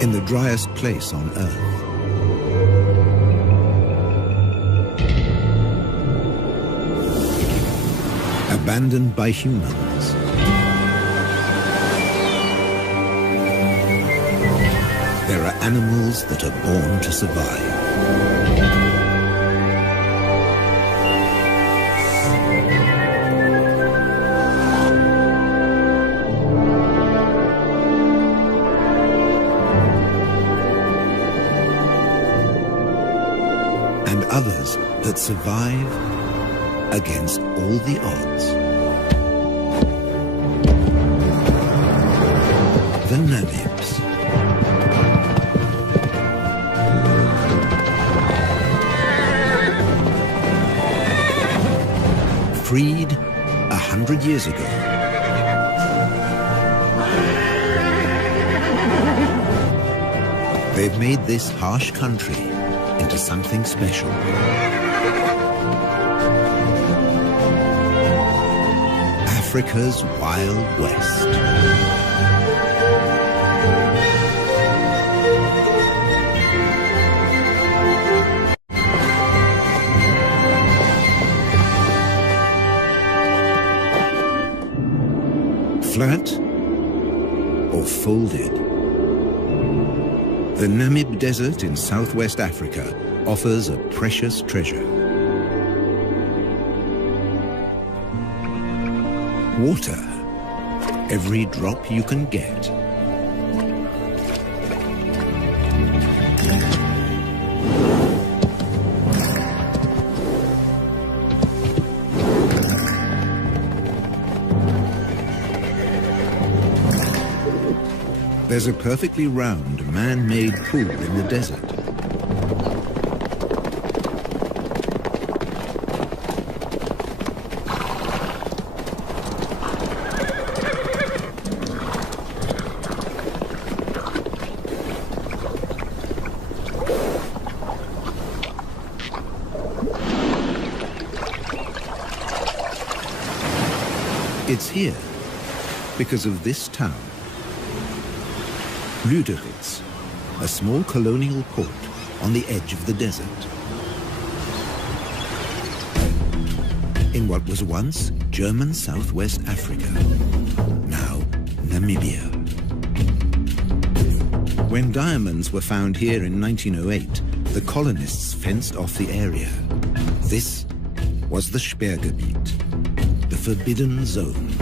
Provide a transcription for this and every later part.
in the driest place on Earth. Abandoned by humans. There are animals that are born to survive. And others that survive against all the odds. The Namibs. Freed 100 years ago. They've made this harsh country into something special. Africa's Wild West. Flat or folded? The Namib Desert in southwest Africa offers a precious treasure. Water, every drop you can get. There's a perfectly round, man-made pool in the desert. It's here because of this town. Lüderitz, a small colonial port on the edge of the desert. In what was once German Southwest Africa, now Namibia. When diamonds were found here in 1908, the colonists fenced off the area. This was the Sperrgebiet, the forbidden zone.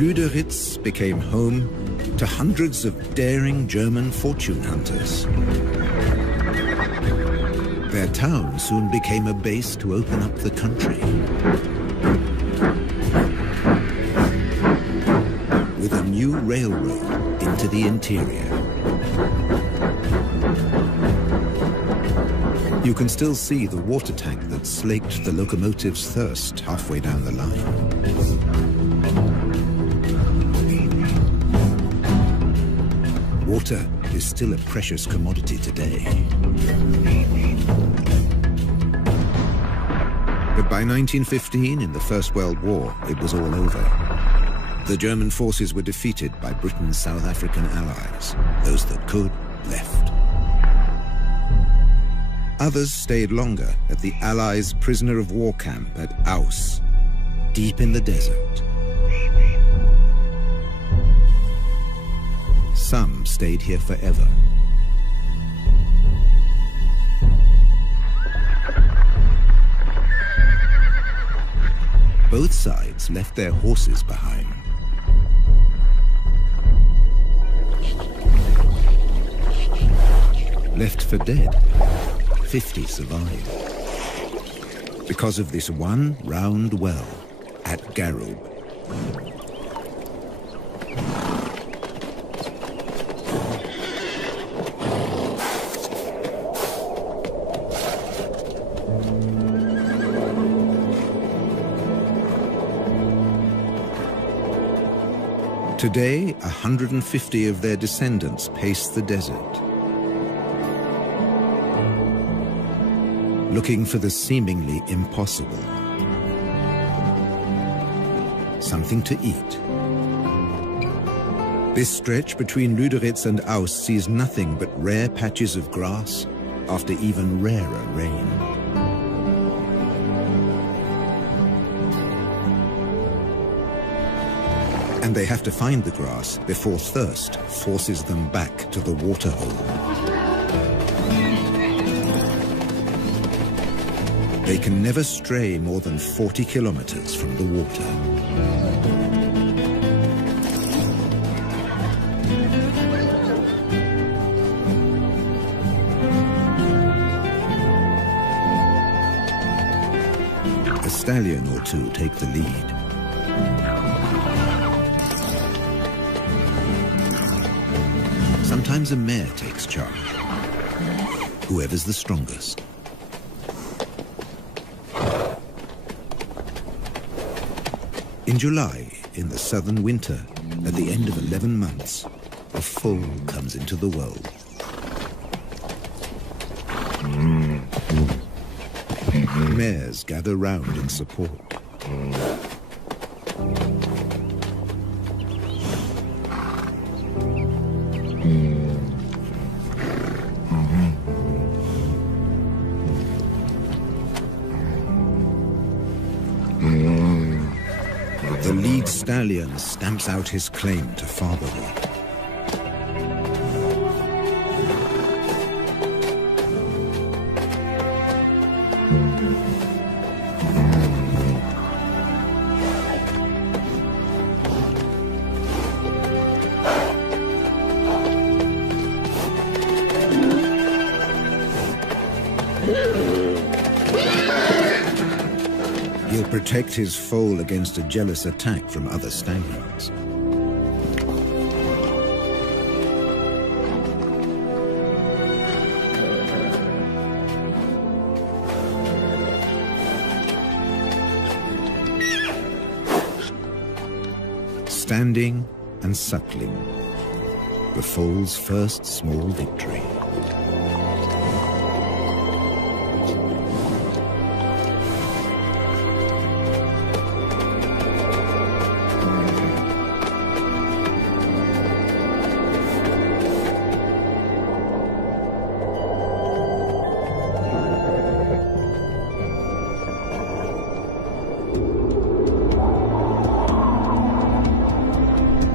Lüderitz became home to hundreds of daring German fortune hunters. Their town soon became a base to open up the country. With a new railroad into the interior. You can still see the water tank that slaked the locomotive's thirst halfway down the line. Water is still a precious commodity today. But by 1915, in the First World War, it was all over. The German forces were defeated by Britain's South African allies. Those that could, left. Others stayed longer at the Allies' prisoner of war camp at Aus, deep in the desert. Some stayed here forever. Both sides left their horses behind. Left for dead, 50 survived. Because of this one round well at Garub. Today, 150 of their descendants pace the desert, looking for the seemingly impossible. Something to eat. This stretch between Lüderitz and Aus sees nothing but rare patches of grass after even rarer rain. And they have to find the grass before thirst forces them back to the waterhole. They can never stray more than 40 kilometers from the water. A stallion or two take the lead. Sometimes a mare takes charge, whoever's the strongest. In July, in the southern winter, at the end of 11 months, a foal comes into the world. Mares gather round in support. The lead stallion stamps out his claim to fatherhood. He'll protect his foal against a jealous attack from other stallions. Standing and suckling, the foal's first small victory.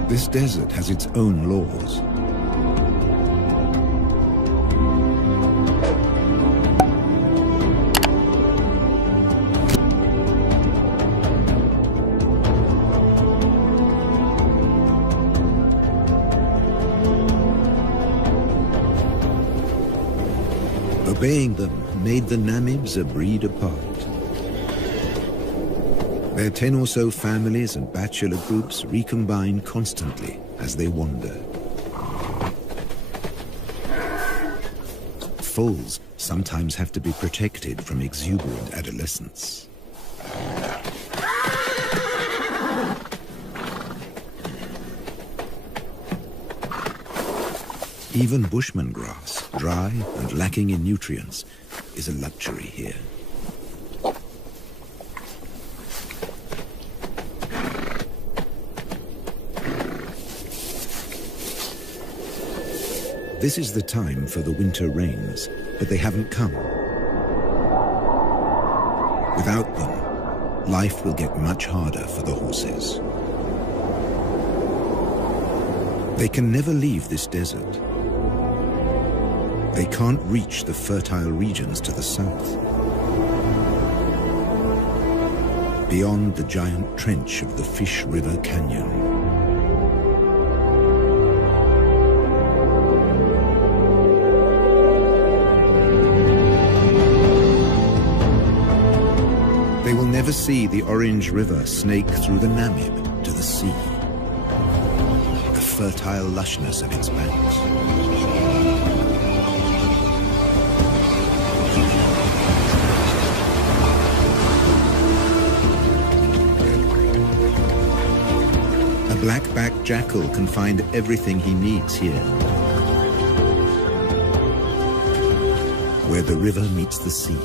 This desert has its own laws. Obeying them made the Namibs a breed apart. Their 10 or so families and bachelor groups recombine constantly as they wander. Foals sometimes have to be protected from exuberant adolescents. Even bushman grass, dry and lacking in nutrients, is a luxury here. This is the time for the winter rains, but they haven't come. Without them, life will get much harder for the horses. They can never leave this desert. They can't reach the fertile regions to the south. Beyond the giant trench of the Fish River Canyon. They will never see the Orange River snake through the Namib to the sea. The fertile lushness of its banks. A black-backed jackal can find everything he needs here, where the river meets the sea.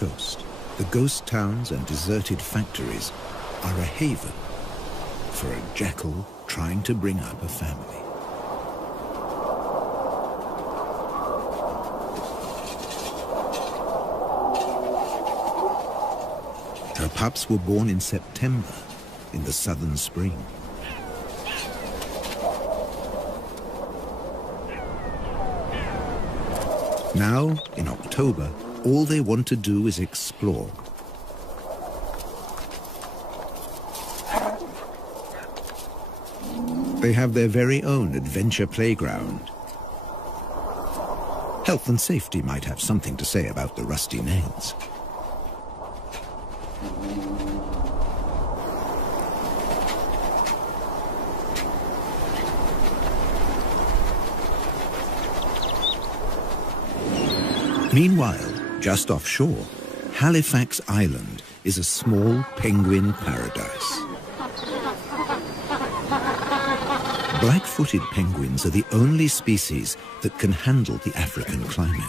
coast, the ghost towns and deserted factories are a haven for a jackal trying to bring up a family. Her pups were born in September, in the southern spring. Now, in October, all they want to do is explore. They have their very own adventure playground. Health and safety might have something to say about the rusty nails. Meanwhile, just offshore, Halifax Island is a small penguin paradise. Black-footed penguins are the only species that can handle the African climate.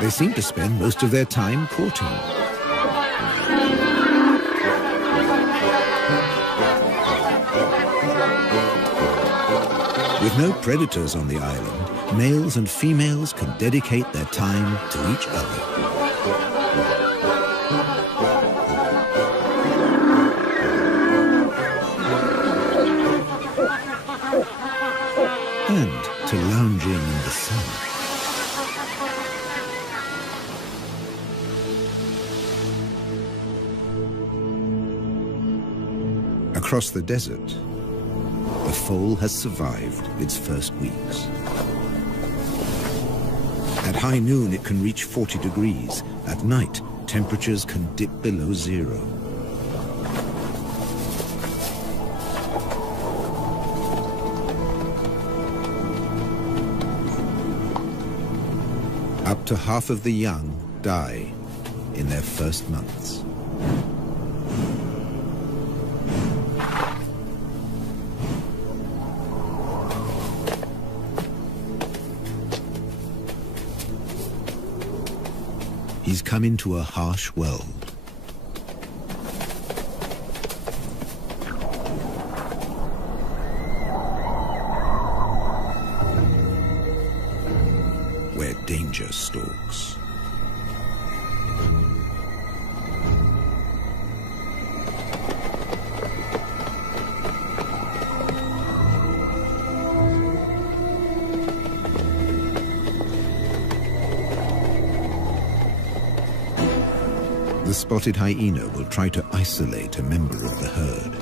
They seem to spend most of their time courting. With no predators on the island, males and females can dedicate their time to each other. And to lounging in the sun. Across the desert, the foal has survived its first weeks. At high noon, it can reach 40 degrees. At night, temperatures can dip below zero. Up to half of the young die in their first months. He's come into a harsh world. Where danger stalks. The spotted hyena will try to isolate a member of the herd.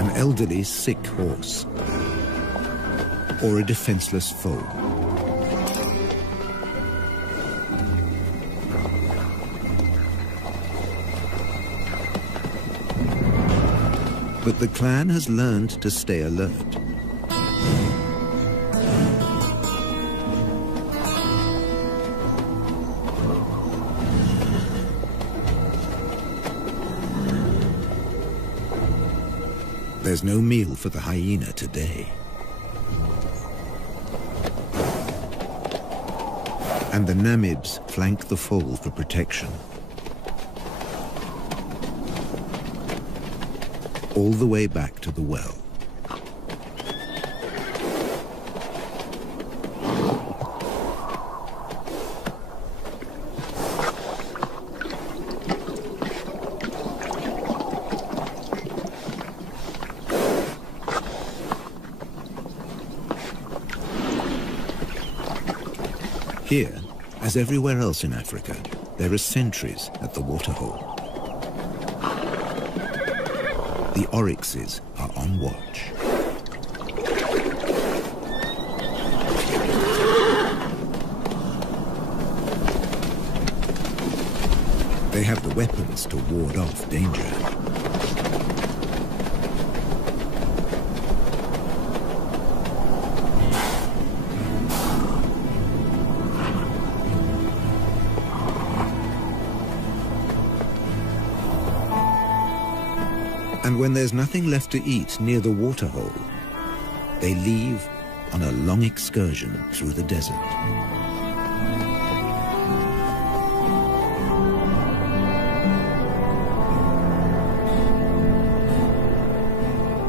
An elderly, sick horse, or a defenseless foe. But the clan has learned to stay alert. There's no meal for the hyena today. And the Namibs flank the foal for protection. All the way back to the well. Here, as everywhere else in Africa, there are sentries at the waterhole. The oryxes are on watch. They have the weapons to ward off danger. And when there's nothing left to eat near the waterhole, they leave on a long excursion through the desert.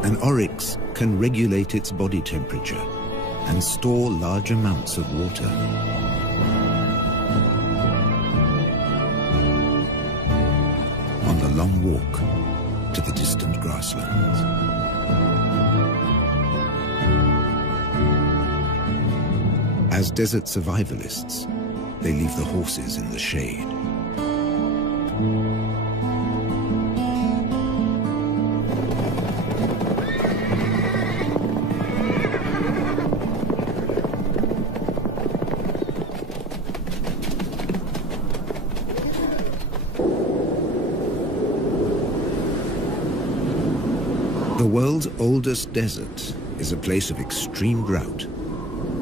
An oryx can regulate its body temperature and store large amounts of water. On the long walk to the distant grasslands. As desert survivalists, they leave the horses in the shade. The world's oldest desert is a place of extreme drought,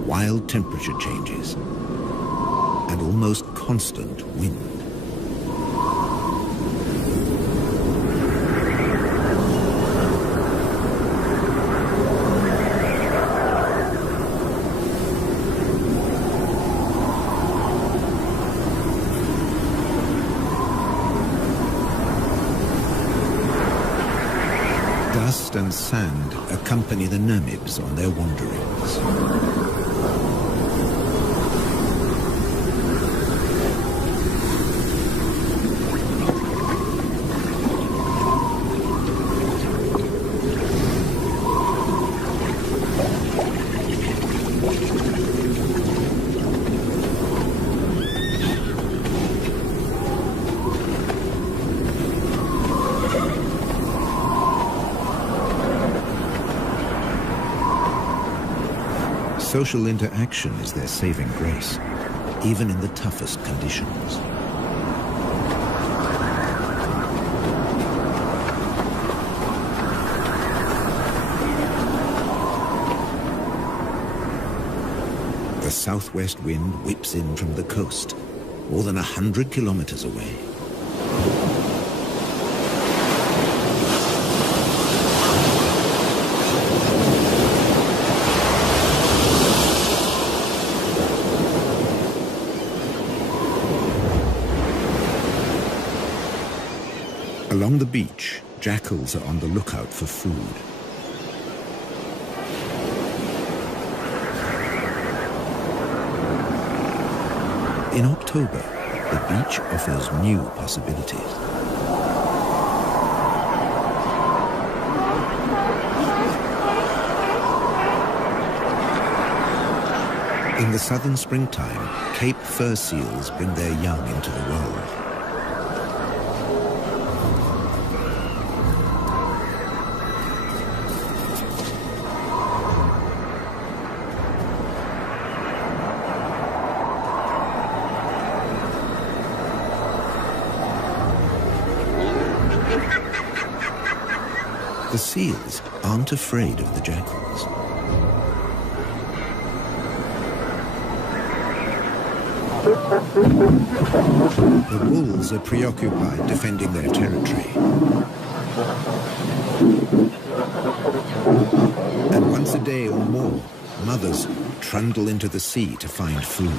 wild temperature changes, and almost constant wind. Dust and sand accompany the Namibs on their wanderings. Social interaction is their saving grace, even in the toughest conditions. The southwest wind whips in from the coast, more than 100 kilometers away. Along the beach, jackals are on the lookout for food. In October, the beach offers new possibilities. In the southern springtime, Cape fur seals bring their young into the world. The seals aren't afraid of the jackals. The wolves are preoccupied defending their territory. And once a day or more, mothers trundle into the sea to find food.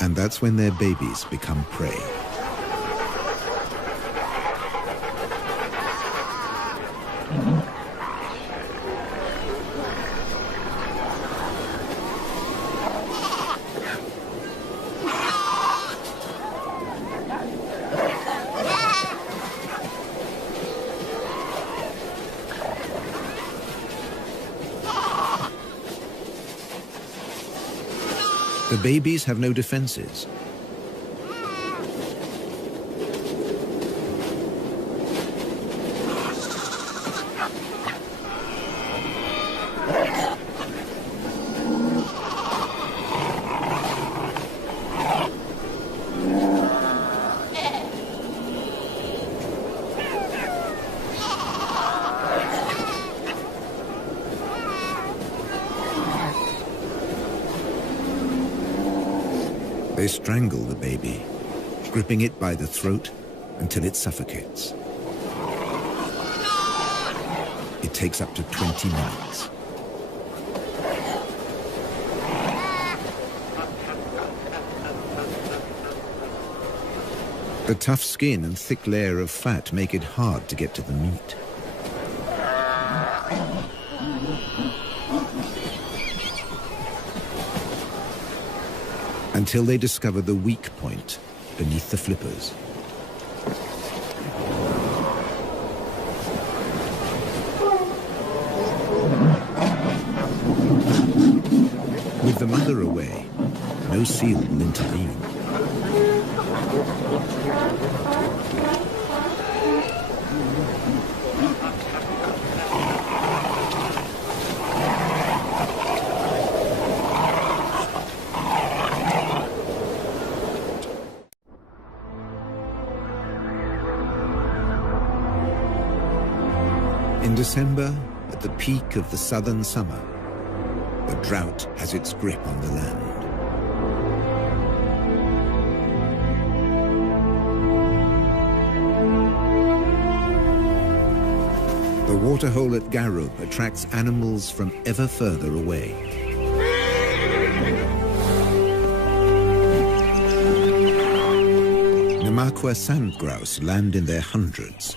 And that's when their babies become prey. The babies have no defenses. They strangle the baby, gripping it by the throat until it suffocates. It takes up to 20 minutes. The tough skin and thick layer of fat make it hard to get to the meat. Until they discover the weak point beneath the flippers. With the mother away, no seal will intervene. In December, at the peak of the southern summer, the drought has its grip on the land. The waterhole at Garub attracts animals from ever further away. Namakwa sand grouse land in their hundreds.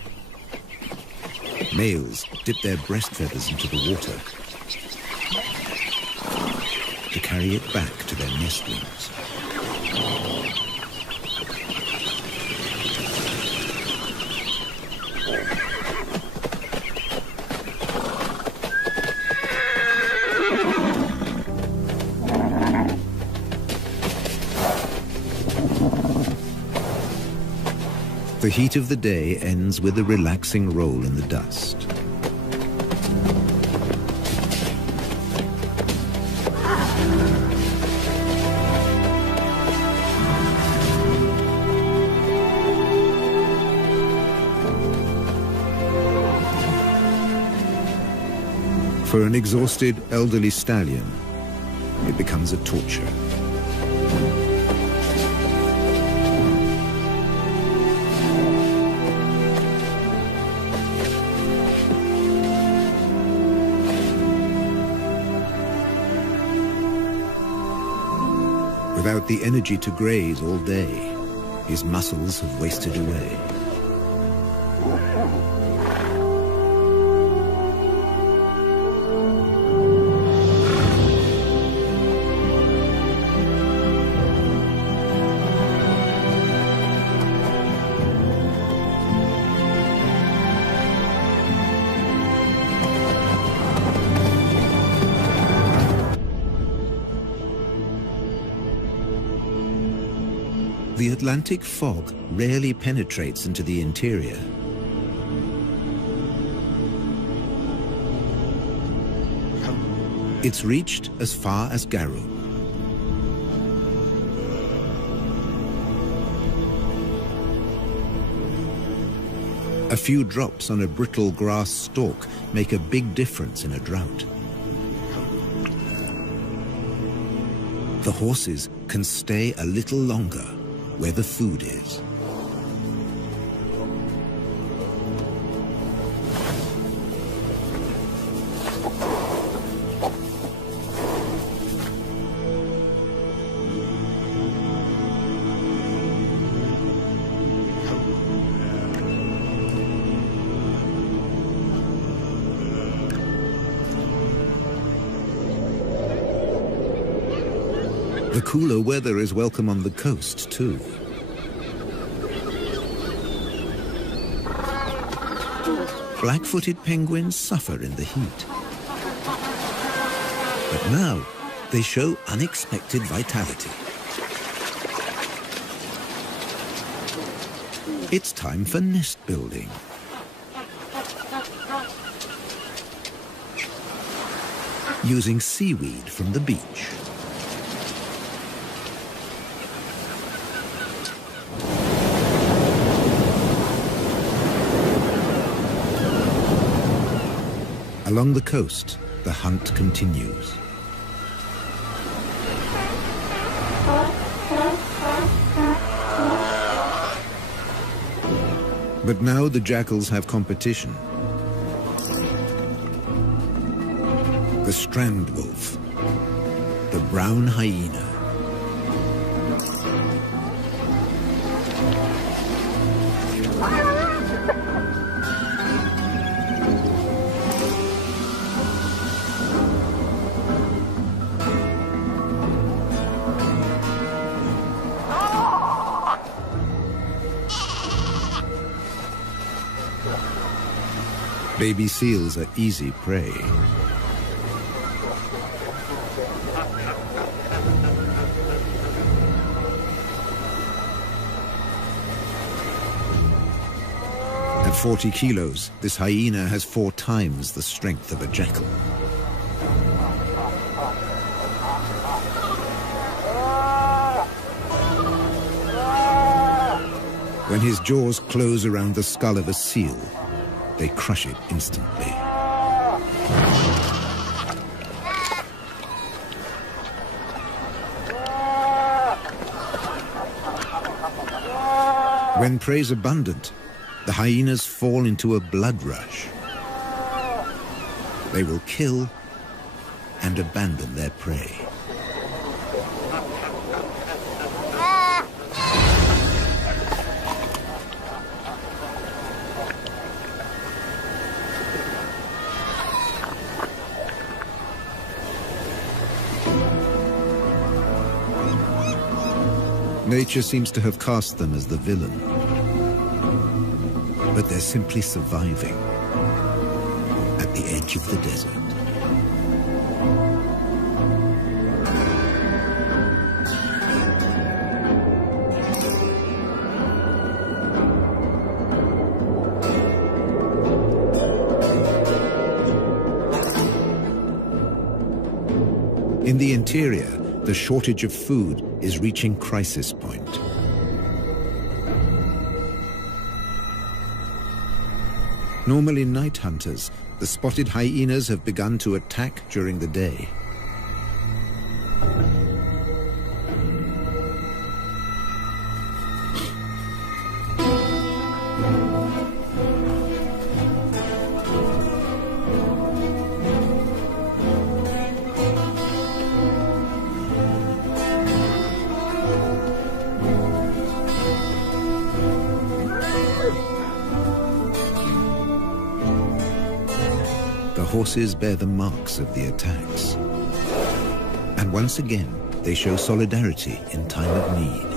Males dip their breast feathers into the water to carry it back to their nestlings. The heat of the day ends with a relaxing roll in the dust. For an exhausted elderly stallion, it becomes a torture. Without the energy to graze all day, his muscles have wasted away. The Atlantic fog rarely penetrates into the interior. It's reached as far as Garub. A few drops on a brittle grass stalk make a big difference in a drought. The horses can stay a little longer where the food is. The cooler weather is welcome on the coast, too. Black-footed penguins suffer in the heat. But now, they show unexpected vitality. It's time for nest building. Using seaweed from the beach. Along the coast, the hunt continues. But now the jackals have competition. The strand wolf, the brown hyena. Baby seals are easy prey. At 40 kilos, this hyena has 4 times the strength of a jackal. When his jaws close around the skull of a seal, they crush it instantly. When prey is abundant, the hyenas fall into a blood rush. They will kill and abandon their prey. Nature seems to have cast them as the villain, but they're simply surviving at the edge of the desert. In the interior, the shortage of food is reaching crisis point. Normally night hunters, the spotted hyenas have begun to attack during the day. Horses bear the marks of the attacks. And once again, they show solidarity in time of need.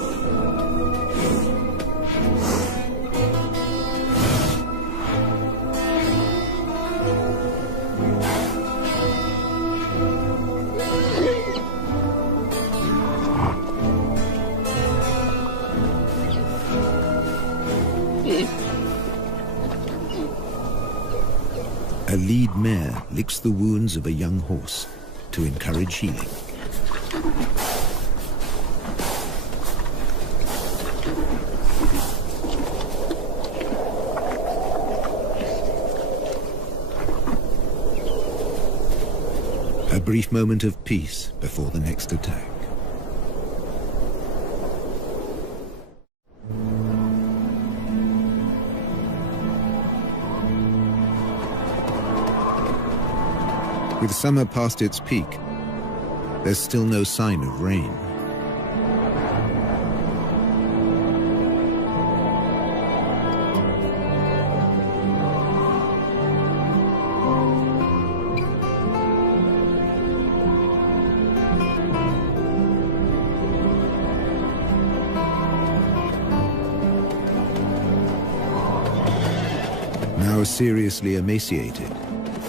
A lead mare licks the wounds of a young horse to encourage healing. A brief moment of peace before the next attack. With summer past its peak, there's still no sign of rain. Now seriously emaciated,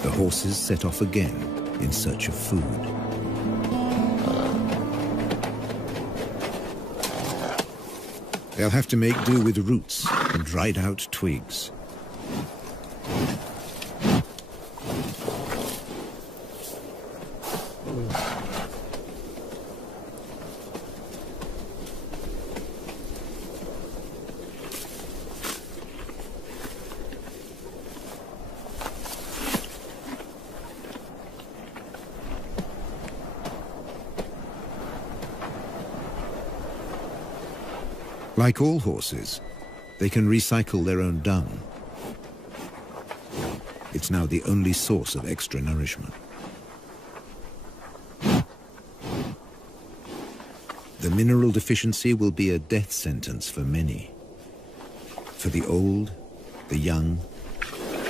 the horses set off again in search of food. They'll have to make do with roots and dried out twigs. Like all horses, They can recycle their own dung. It's now the only source of extra nourishment. The mineral deficiency will be a death sentence for many. For the old, the young,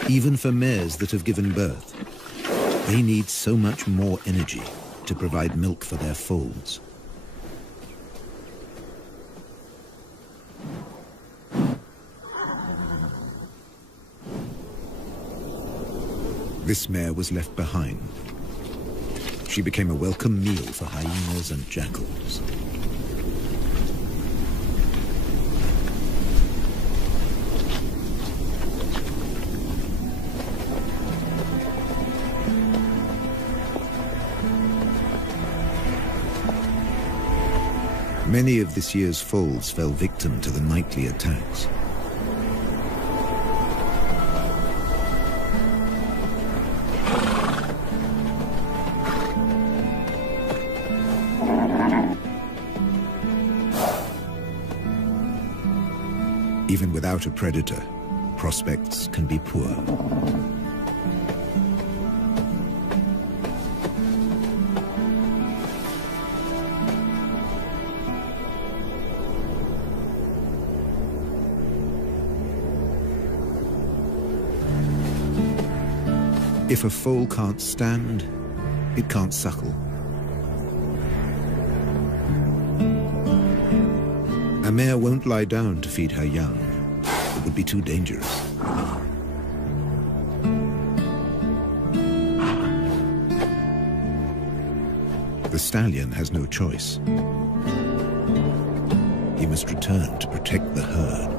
even for mares that have given birth. They need so much more energy to provide milk for their foals. This mare was left behind. She became a welcome meal for hyenas and jackals. Many of this year's foals fell victim to the nightly attacks. Even without a predator, prospects can be poor. If a foal can't stand, it can't suckle. A mare won't lie down to feed her young. It would be too dangerous. The stallion has no choice. He must return to protect the herd.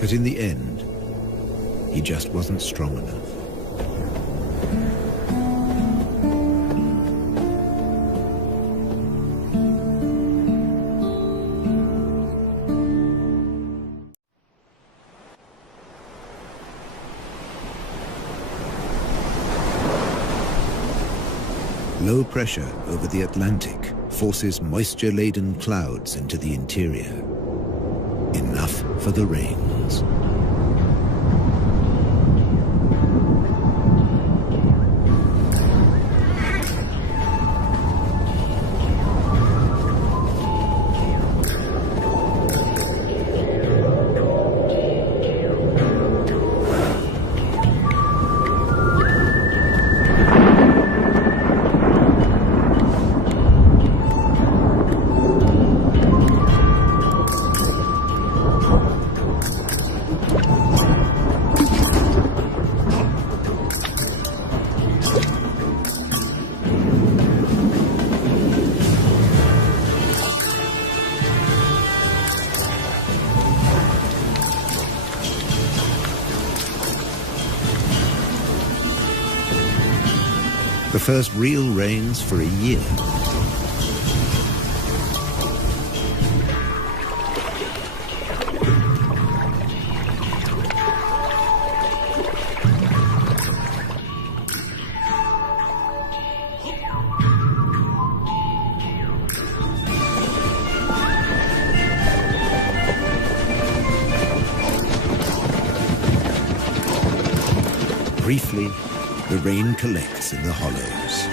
But in the end, he just wasn't strong enough. Low pressure over the Atlantic forces moisture-laden clouds into the interior. Enough for the rains. The first real rains for a year. Briefly, the rain collects in the hollows.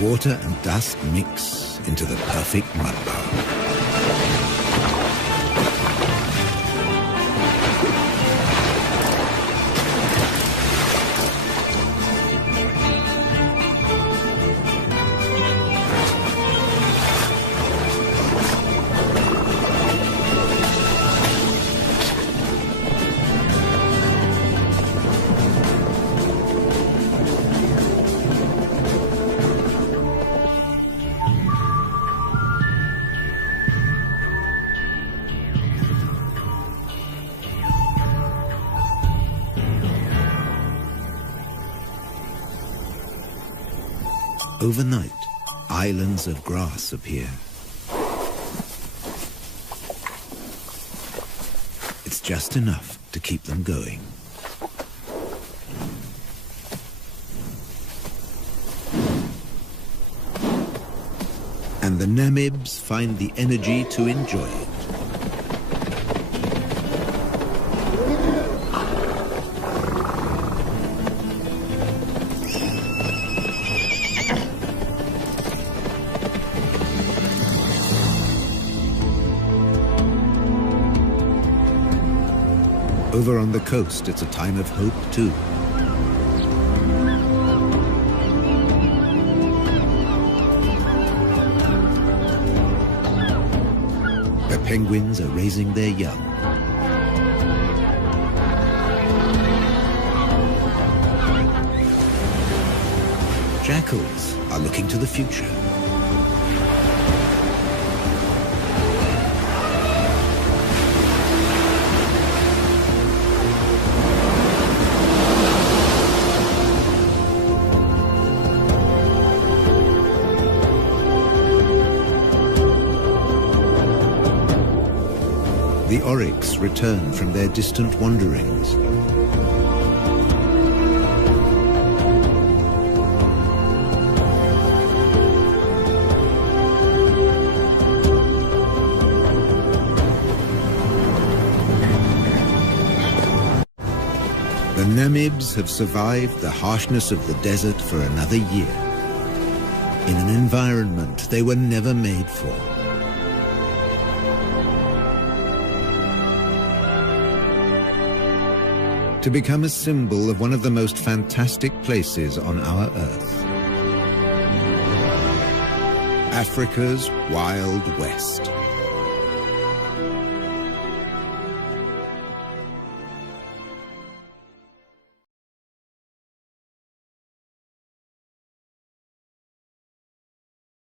Water and dust mix into the perfect mud bowl. Overnight, islands of grass appear. It's just enough to keep them going. And the Namibs find the energy to enjoy it. Over on the coast, it's a time of hope, too. The penguins are raising their young. Jackals are looking to the future. The oryx return from their distant wanderings. The Namibs have survived the harshness of the desert for another year, in an environment they were never made for. To become a symbol of one of the most fantastic places on our Earth. Africa's Wild West.